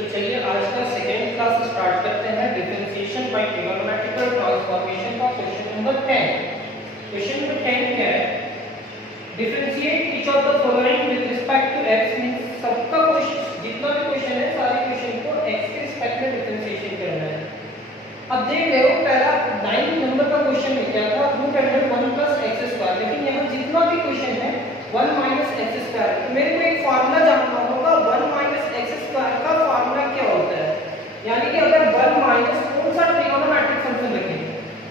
तो चलिए आज का सेकेंड क्लास स्टार्ट करते हैं। डिफरेंशिएशन बाय ट्रिगोनोमेट्रिकल ट्रांसफॉर्मेशन का क्वेश्चन नंबर 10। क्वेश्चन नंबर 10 क्या है? Differentiate each of the following with respect to x means सबका क्वेश्चन जितना भी क्वेश्चन है सारे क्वेश्चन को x के रिस्पेक्ट में डिफरेंशिएशन करना है। अब देख रहे हो पहला 9 नंबर का क्वेश्चन में क्या था, root under 1 plus x square, लेकिन यहाँ जितना भी क्वेश्चन है 1 माइनस एक्स स्क्वायर। तो मेरे को एक फार्मूला जानना होगा 1 माइनस एक्स स्क्वायर का फार्मूला क्या होता है। यानी कि अगर 1 माइनस कौन सा ट्रिगोनोमेट्रिक फंक्शन रखें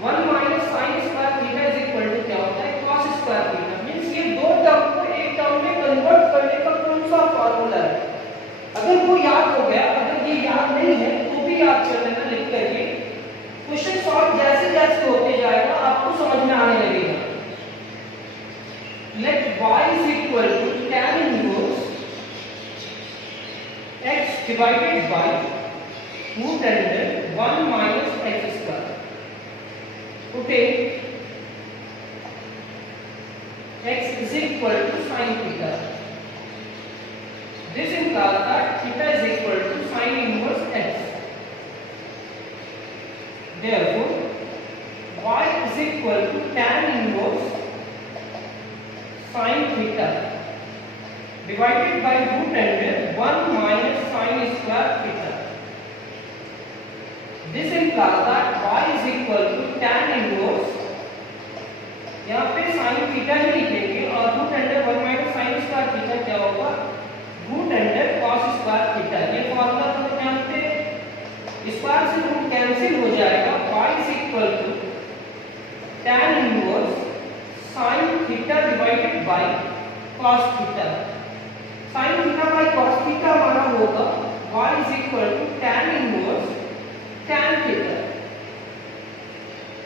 1 minus sin square theta is equal to क्या होता है cos स्क्वायर थीटा। मींस ये दो टर्म को एक टर्म में कन्वर्ट करने का कौन सा फार्मूला है। अगर वो याद हो गया, अगर ये याद नहीं है तो भी याद कर लेना लिख करके। क्वेश्चन सॉल्व जैसे जैसे होते जाएगा आपको समझ में आने लगेगा। Let y is equal to tan inverse x divided by root under 1 minus x square. Okay, x is equal to sin theta. This implies that theta is equal to sin inverse x. Therefore, y is equal to tan inverse sin theta divided by root under 1 minus sin square theta. This implies that y is equal to tan inverse, यहाँ पे sin theta ही लिखेंगे और root under 1 minus sin square theta क्या होगा root under cos square theta। ये formula तो जानते हैं, स्क्वायर से रूट कैंसिल हो जाएगा। y is equal to tan inverse sin theta divided by cos theta। sin theta by cos theta हमारा होगा y is equal to tan inverse tan theta।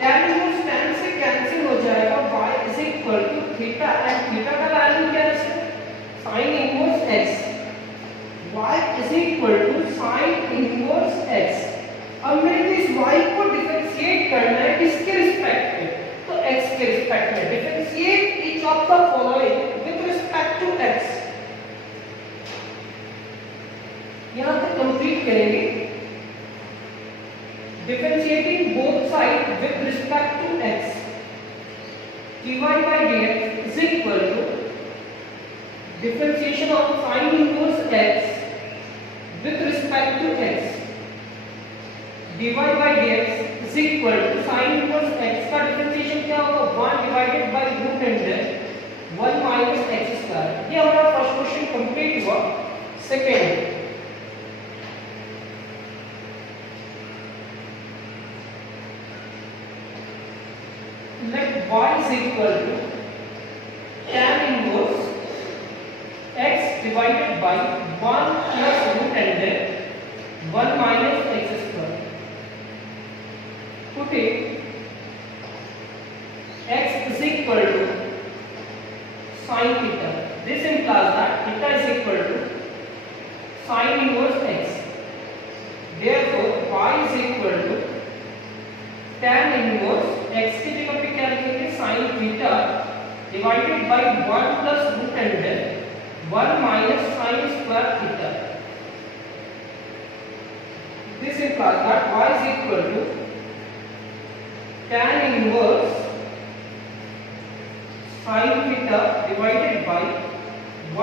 tan inverse tan से cancel हो जाएगा, y is equal to theta and theta का value क्या है sin inverse x। y is equal to sin inverse x। अब मेरे को इस y को डिफरेंशिएट करना है किसके रिस्पेक्ट में, तो x के रिस्पेक्ट में। Differentiate each of the following with respect to x। यहां पे कंप्लीट करेंगे। Differentiating both side with respect to x, dy by dx is equal to differentiation of sin inverse x with respect to x। dy by dx is equal to sin inverse x का differentiation क्या होगा 1 divided by root under 1 minus x square। ये हमारा first question complete हुआ। Second, let y is equal to tan inverse x divided by 1 plus root under 1 minus x square। Put it x is equal to sin theta। This implies that theta is equal to sin inverse x। Therefore, y is equal to tan inverse x की जगह पे क्या लिखेंगे sin theta divided by 1 plus root under 1 minus sin square theta। This implies that y is equal to tan inverse sin theta divided by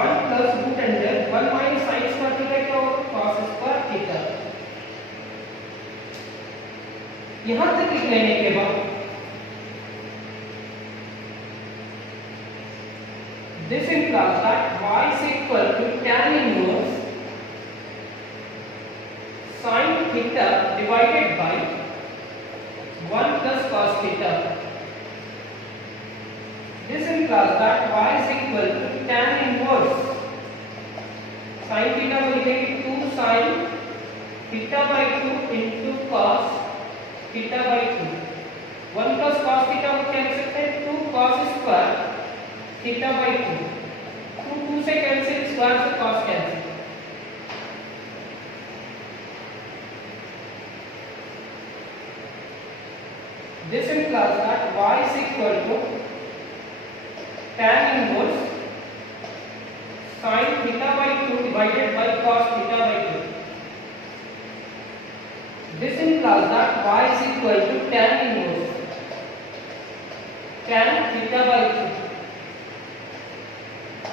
1 plus root under 1 minus sin square theta क्या होगा cos square theta। यहां तक लिख लेने के बाद this implies that y is equal to tan inverse sin theta divided by 1 plus cos theta। This implies that y is equal to tan inverse sin theta को लिखेंगे 2 sin theta by 2 into cos theta by 2। 1 plus cos theta को क्या लिख सकते हैं 2 cos square theta by 2। 2 से cancel, square से cos cancel. This implies that y is equal to tan inverse sin theta by 2 divided by cos theta by 2। This implies that y is equal to tan inverse tan theta by 2.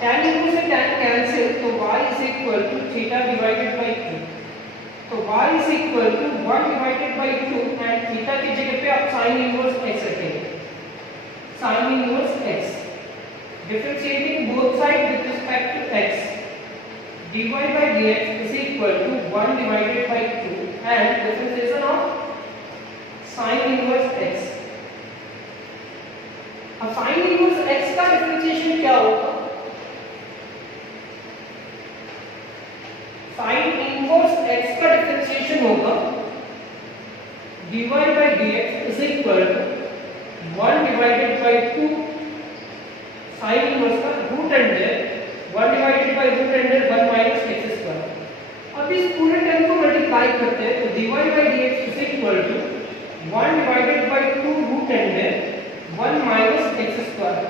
Tan inverse से tan cancel, तो y is equal to theta divided by 2. तो y is equal to 1 divided by 2 and theta की जगह पे आप sin inverse x रखेंगे. Sin inverse x. Differentiating both sides with respect to x. dy by dx is equal to 1 divided by 2 and differentiation of sin inverse x. अब sin inverse x का differentiation क्या होगा? sin inverse x का differentiation होगा dy by dx is equal to 1 divided by 2 sin inverse का root under 1 divided by root under 1 minus x square. अब इस पूरे टर्म को मल्टीप्लाई करते हैं तो dy by dx is equal to 1 divided by 2 root under 1 minus x square.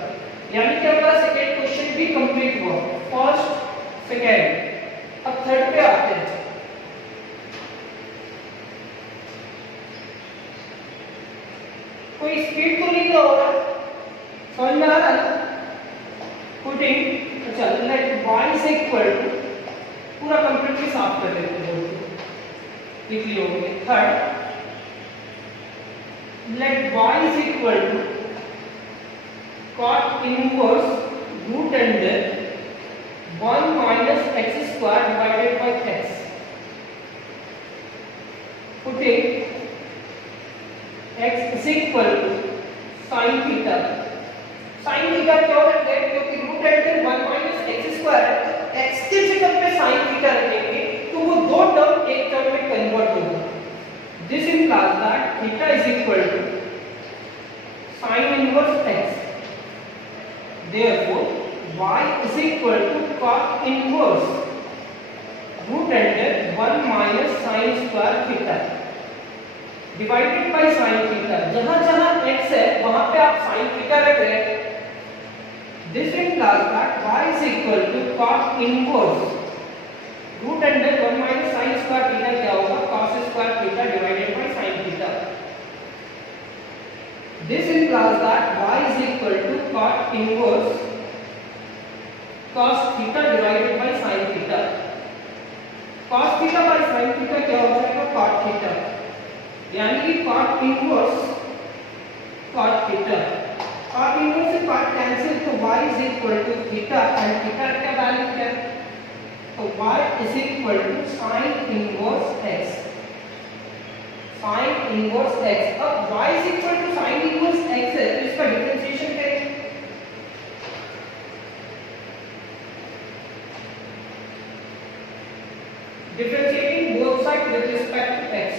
यानी कि हमारा सेकंड क्वेश्चन भी कंप्लीट हुआ. First second. अब थर्ड पे आते हैं. कोई स्पीड तो नहीं हो रहा? समझ में आ रहा है? पुटिंग चल let y is equal to पूरा कंप्लीटली साफ कर देते हैं. लिख लियो. Third let y is equal to cot inverse root under 1 minus x square divided by x. Putting x is equal to sin theta. sin theta क्यों रखते हैं? क्योंकि root under 1 minus x square है. x की जगह पे sin theta रखेंगे तो वो दो टर्म एक टर्म में कन्वर्ट होगा. This implies that theta is equal to sin inverse x. Therefore y is equal to cot inverse root under 1 minus sin square theta divided by sin theta. जहां जहां x है वहां पे आप sin theta रख रहे हैं. This implies that y is equal to cot inverse root under 1 minus sin square theta क्या होगा? cos square theta divided by sin theta. This implies that y is equal to cot inverse cos theta divided by sin theta. cos theta by sin theta क्या हो जाएगा? cot theta. यानी कि cot inverse cot theta. cot inverse से cot cancel तो y is equal to theta and theta का value क्या है? तो y is equal to sin inverse x. sin inverse x. अब y is equal to sin inverse x है तो इसका डिफरेंशिएशन करें. Differentiating both sides with respect to x.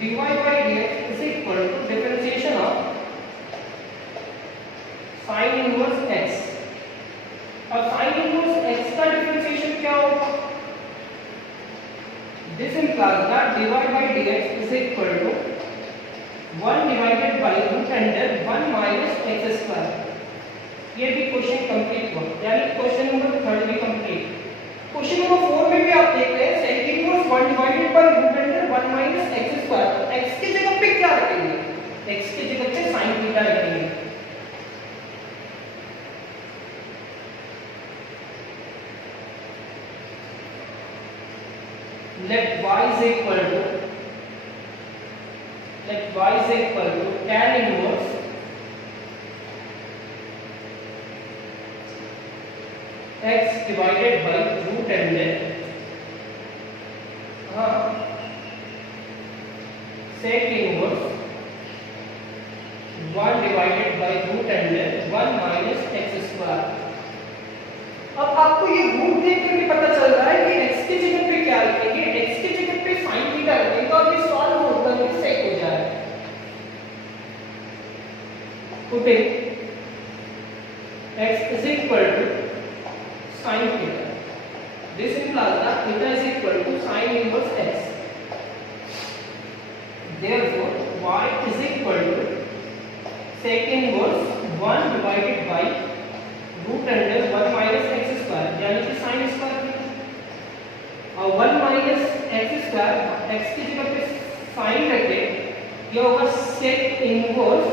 dy by dx is equal to differentiation of sin inverse x. अब sin inverse x का differentiation क्या होगा? This implies that dy by dx is equal to 1 divided by root under 1 minus x square. ये भी question complete हुआ. यानी question number 3 भी complete. Question number 4 में भी आप देख रहे हैं sin inverse 1 divided by root under 1 minus x square. तो x की जगह पे क्या रखेंगे? x की जगह पे sin थीटा रखेंगे. let y is equal to tan inverse x divided by root under sec inverse 1 divided by root under 1 minus x square. अब आपको ये रूट देख कर भी पता चल रहा है कि x की जगह पे क्या रखेंगे. x की जगह पे sin थीटा रखेंगे तो अब ये सॉल्व होगा कि sec हो जाएगा. Putting x is equal to sin theta. This implies that theta is equal to sin inverse x. Therefore, y is equal to sec inverse 1 divided by root under 1 minus x square. यानी कि sin square और 1 minus x square x की जगह पे sin रखे, ये होगा sec inverse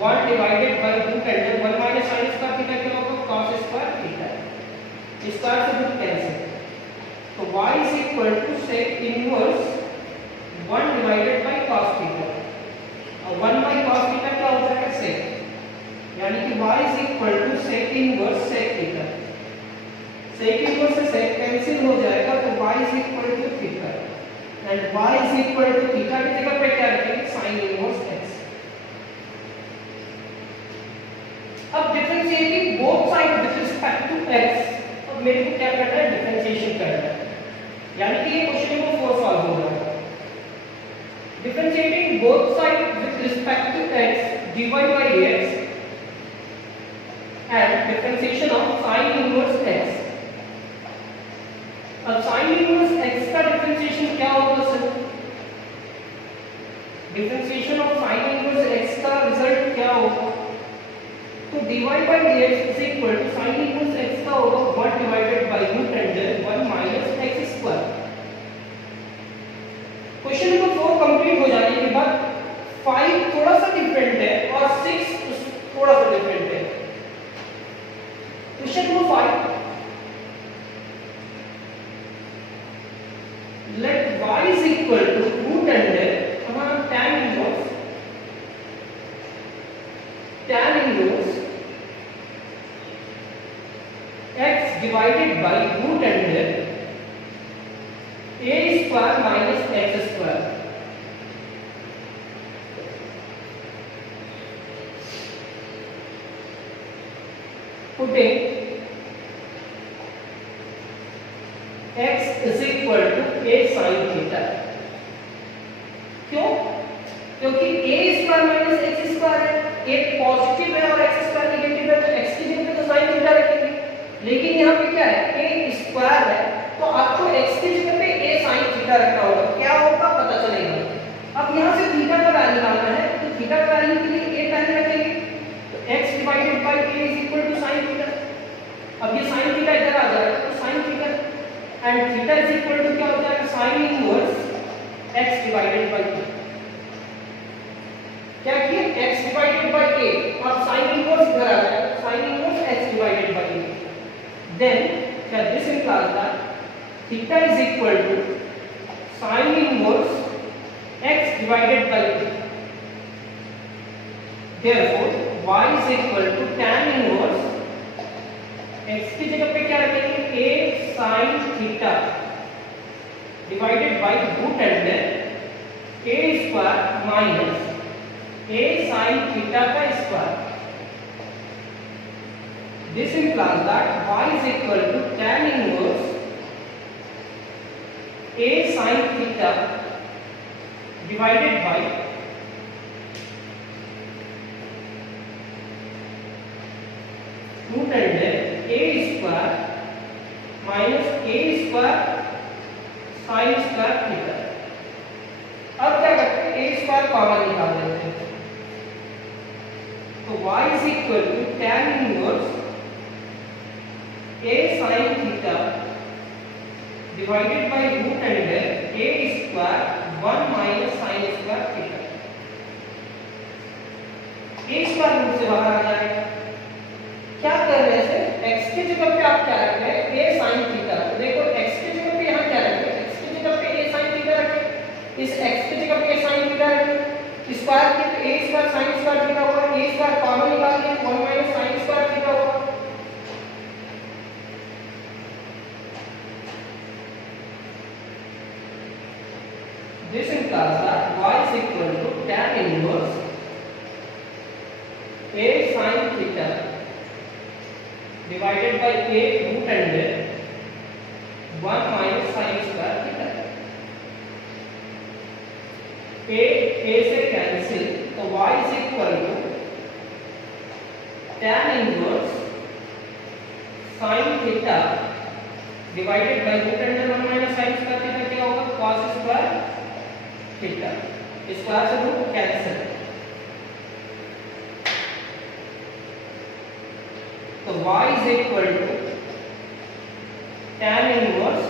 1 divided by root under 1 minus sin square theta क्या होगा cos स्क्वायर थीटा, स्क्वायर से रूट कैंसिल, तो y is equal to sec inverse 1 divided by cos theta, और 1 बाय cos थीटा क्या हो जाएगा sec, यानी कि y is equal to sec inverse sec theta, sec inverse से sec कैंसिल हो जाएगा, तो y is equal to theta, and y is equal to theta की जगह पे क्या रखेंगे sin इनवर्स x। अब differentiating both side with respect to x, अब मेरे को क्या करना है डिफरेंशिएशन करना है, यानी कि ये क्वेश्चन को 4 सॉल्व हो रहा है। Differentiating both side with respect to x dy by dx and differentiation of sin inverse x। अब sin inverse x का डिफरेंशिएशन क्या होगा sir, differentiation of sin inverse x का रिजल्ट क्या होगा, तो dy by dx is equal to sin inverse x का होगा 1 divided by root under 1 minus x square। Question number 4 complete हो जाने के बाद 5 थोड़ा सा डिफरेंट है और 6 थोड़ा सा डिफरेंट है। Question number 5, let y is equal to root under tan inverse x divided by root under a square minus x square। putting x is equal to a sin theta, क्यों, क्योंकि a square minus x square है, एक positive है और x square negative है, तो x की जगह पे तो sin थीटा रखेंगे, लेकिन यहाँ पे क्या है a स्क्वायर है, तो आपको x की जगह पे a sin थीटा रखना होगा, क्या होगा पता चलेगा। अब यहाँ से थीटा का वैल्यू निकालना है, तो थीटा का वैल्यू के लिए a पहले रखेंगे, तो x divided by a is equal to sin theta. अब ये sin थीटा इधर आ जाएगा, तो sin theta and theta is equal to क्या हो जाएगा sin inverse x divided by a। क्या किया x डिवाइडेड बाय a और sin इनवर्स इधर आ जाएगा, sin inverse x divided by a, then क्या this implies that theta is equal to sin inverse x divided by a। therefore y is equal to tan inverse x की जगह पे क्या रखेंगे a sin theta divided by root under a square minus a sin theta का square. This implies that y is equal to tan inverse a sin theta divided by root under a square minus a square sin square theta। अब क्या करते हैं a square common निकाल लेते हैं, तो y is equal to tan inverse a sin theta divided by root under a square 1 minus sin square theta। a square root से बाहर आ जाएगा, क्या कर रहे हैं x की जगह पे आप क्या रख रहे हैं a sin थीटा, तो देखो x की जगह पे यहाँ क्या रखें, x की जगह पे a sin थीटा रखें, इस x की जगह पे a sin थीटा रखें, स्क्वायर के a square sin square theta होगा, a स्क्वायर कॉमन निकाल के 1 माइनस sin स्क्वायर थीटा होगा। This implies that y is equal to tan inverse a sin theta divided by a root under 1 minus sin square theta। a से cancel, तो y is equal to tan inverse sin theta divided by root under 1 minus sin square theta क्या होगा cos square theta, square से root cancel, तो y is equal to tan inverse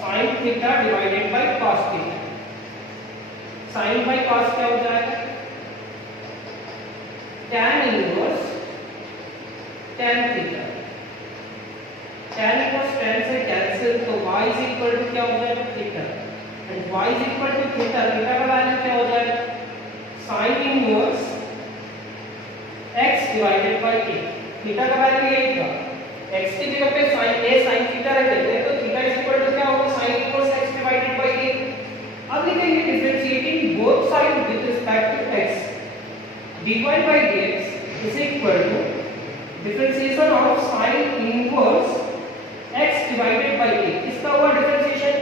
sin theta divided by cos theta. sin by cos क्या हो जाएगा? tan inverse tan theta. tan inverse tan से cancel, तो y is equal to क्या हो जाएगा? Theta. And y is equal to theta, theta का value क्या हो जाएगा? sin inverse x divided by a। Theta का वैल्यू यही था, x की जगह पे sin a sin थीटा रख देते हैं, तो थीटा इज इक्वल टू क्या होगा? sin inverse x divided by a। अब लिखेंगे differentiating both side with respect to x, dy by dx is equal to differentiation of sin inverse x divided by a। किसका हुआ differentiation?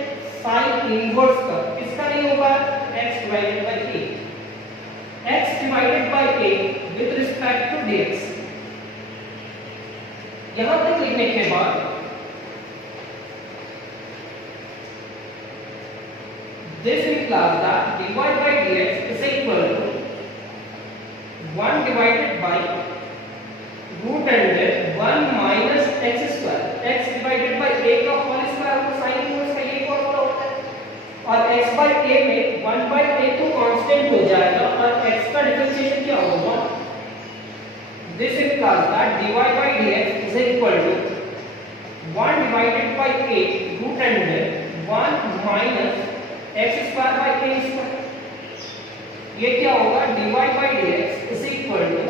sin inverse का। किसका नहीं होगा? x divided by a। x divided by a with respect to dx। यहां तक लिखने के बाद this implies that dy by dx is equal to 1 divided by root under 1 minus x square। x divided by a का whole square को sin inverse का ये formula होता है, और x by a में 1 by a तो कांस्टेंट हो जाएगा और x का डिफरेंशिएशन क्या होगा? This implies that dy by dx is equal to 1 divided by a root under 1 minus x square by a square। ये क्या होगा? dy by dx is equal to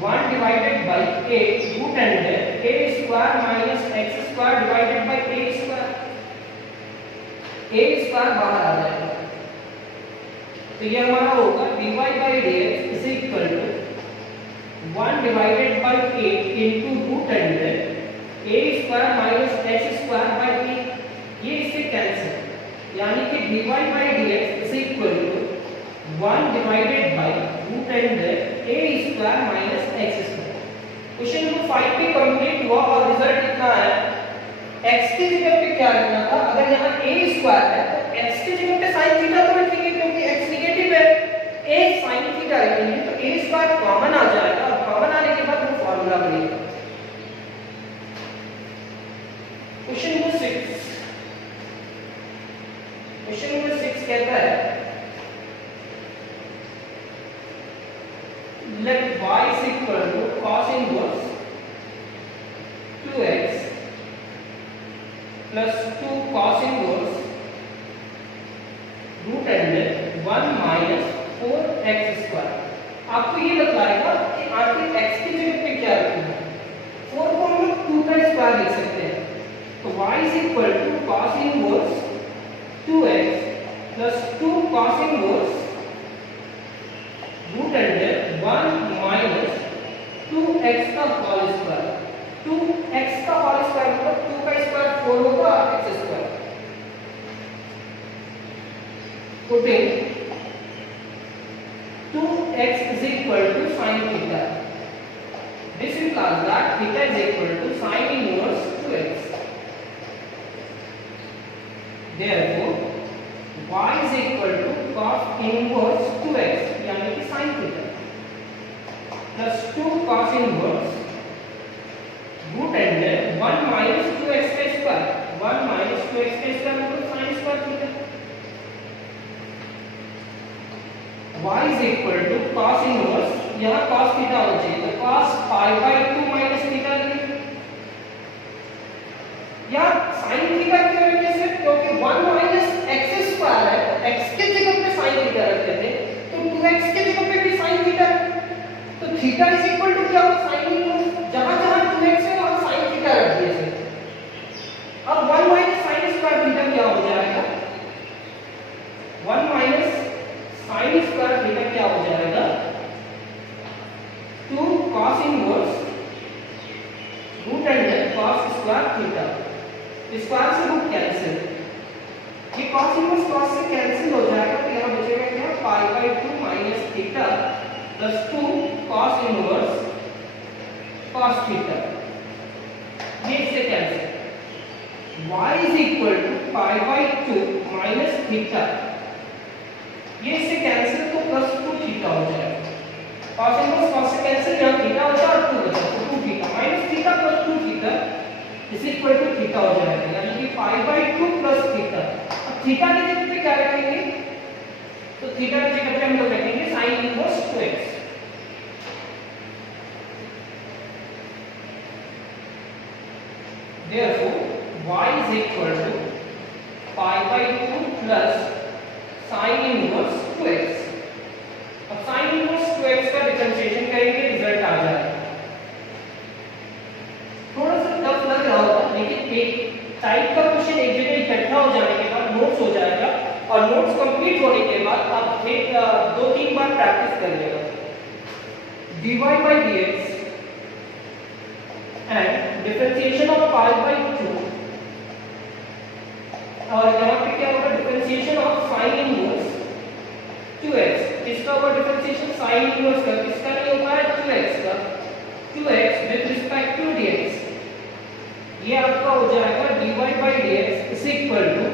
1 divided by a root under a square minus x square divided by a square। a square बाहर आ जाएगा, तो ये हमारा होगा dy by dx is equal to 1 divided by a into root under a square minus x square by a। ये इससे cancel, यानी कि dy by dx is equal to 1 divided by root under a square minus x square। Question number 5 पे complete हुआ और result कितना है? x की जगह पे क्या लिखना था? अगर यहाँ a स्क्वायर है तो x की जगह पे sin थीटा तो रखेंगे, क्योंकि x नेगेटिव है, a sin थीटा रखेंगे तो a स्क्वायर कॉमन आ जाएगा, और कॉमन आने के बाद वो फार्मूला बनेगा। क्वेश्चन नंबर 6, क्वेश्चन नंबर 6 कहता है let y is equal to cos inverse 2x plus 2 cos inverse root under 1 minus 4x square। आपको ये बताएगा कि आखिर x की जगह पे क्या रखना है। 4 को हम लोग 2 का स्क्वायर लिख सकते हैं, तो y is equal to cos inverse 2x plus 2 cos inverse root under 1 minus 2x का होल स्क्वायर। 2x का होल स्क्वायर मतलब 2 का स्क्वायर 4 होगा, x square. Putting 2x is equal to sin theta। This implies that theta is equal to sin inverse 2x। Therefore y is equal to cos inverse 2x, यानी कि sin theta plus 2 cos inverse root under 1 minus 2x का square. 1 minus 2x का square मतलब sin square theta. y is equal to cos inverse, यहाँ cos theta होना चाहिए, तो cos pi by 2 minus theta लिखेंगे। यहाँ sin थीटा क्यों लिखे सिर्फ? क्योंकि 1 minus x स्क्वायर है, तो x के जगह पे sin थीटा रखते थे, तो 2x के जगह पे भी sin थीटा, तो थीटा इज इक्वल टू क्या होगा? sin inverse. जहां-जहां 2x है वहां sin थीटा रख दिए थे। अब 1 minus sin स्क्वायर थीटा क्या हो जाएगा? 1 minus sin स्क्वायर थीटा क्या हो जाएगा? 2 cos inverse root under cos square theta. Square से रूट कैंसिल, ये cos इनवर्स cos से कैंसिल हो जाएगा, तो यहां बचेगा क्या? Pi by 2 minus theta plus 2 cos inverse cos theta. ये इससे cancel, y is equal to pi by 2 minus theta, ये इससे कैंसिल तो प्लस 2 थीटा हो जाएगा। cos इनवर्स cos से कैंसिल, यहां थीटा हो जाएगा और 2 बचा, तो 2 theta minus theta plus 2 theta is equal to theta हो जाएगा, यानी कि पाई बाय 2 प्लस थीटा की जगह पे क्या रखेंगे? तो थीटा की जगह पे हम लोग रखेंगे sin inverse 2x। Therefore, y is equal to pi by 2 plus sin inverse 2x। अब sin inverse 2x का डिफरेंशिएशन करेंगे, रिजल्ट आ जाएगा। थोड़ा सा टफ लग रहा होगा, लेकिन एक टाइप का क्वेश्चन एक जगह इकट्ठा हो जाने के बाद नोट्स हो जाएगा, और नोट्स कंप्लीट होने के बाद आप एक 2-3 बार प्रैक्टिस कर लेगा। dy by dx and differentiation of pi by 2, और यहाँ पे क्या होगा? Differentiation of sin inverse 2x। किसका होगा डिफरेंशिएशन? sin इनवर्स का। किसका नहीं होता है? 2x का। 2x with respect to dx। ये आपका हो जाएगा dy by dx is equal to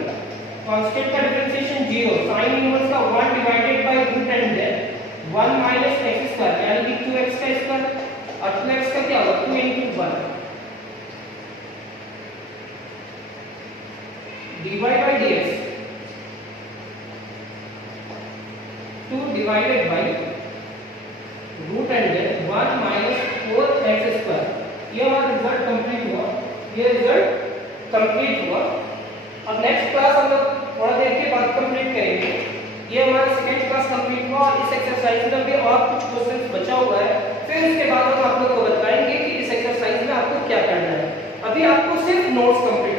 constant का डिफरेंशिएशन 0, sin इनवर्स का 1 divided by root and then 1 minus x square, यानी कि 2x का स्क्वायर, और 2x का क्या होगा? 2 into 1 dy by dx 2 divided by root and then 1 minus 4x square। ये हमारा रिजल्ट कंप्लीट हुआ, ये रिजल्ट कंप्लीट हुआ। अब नेक्स्ट क्लास हम लोग थोड़ा देर के बाद कंप्लीट करेंगे। ये हमारा सेकंड क्लास कंप्लीट हुआ, और इस एक्सरसाइज में भी और कुछ क्वेश्चंस बचा हुआ है। फिर उसके बाद हम आप लोग को बताएंगे कि इस एक्सरसाइज में आपको क्या करना है। अभी आपको सिर्फ नोट्स कंप्लीट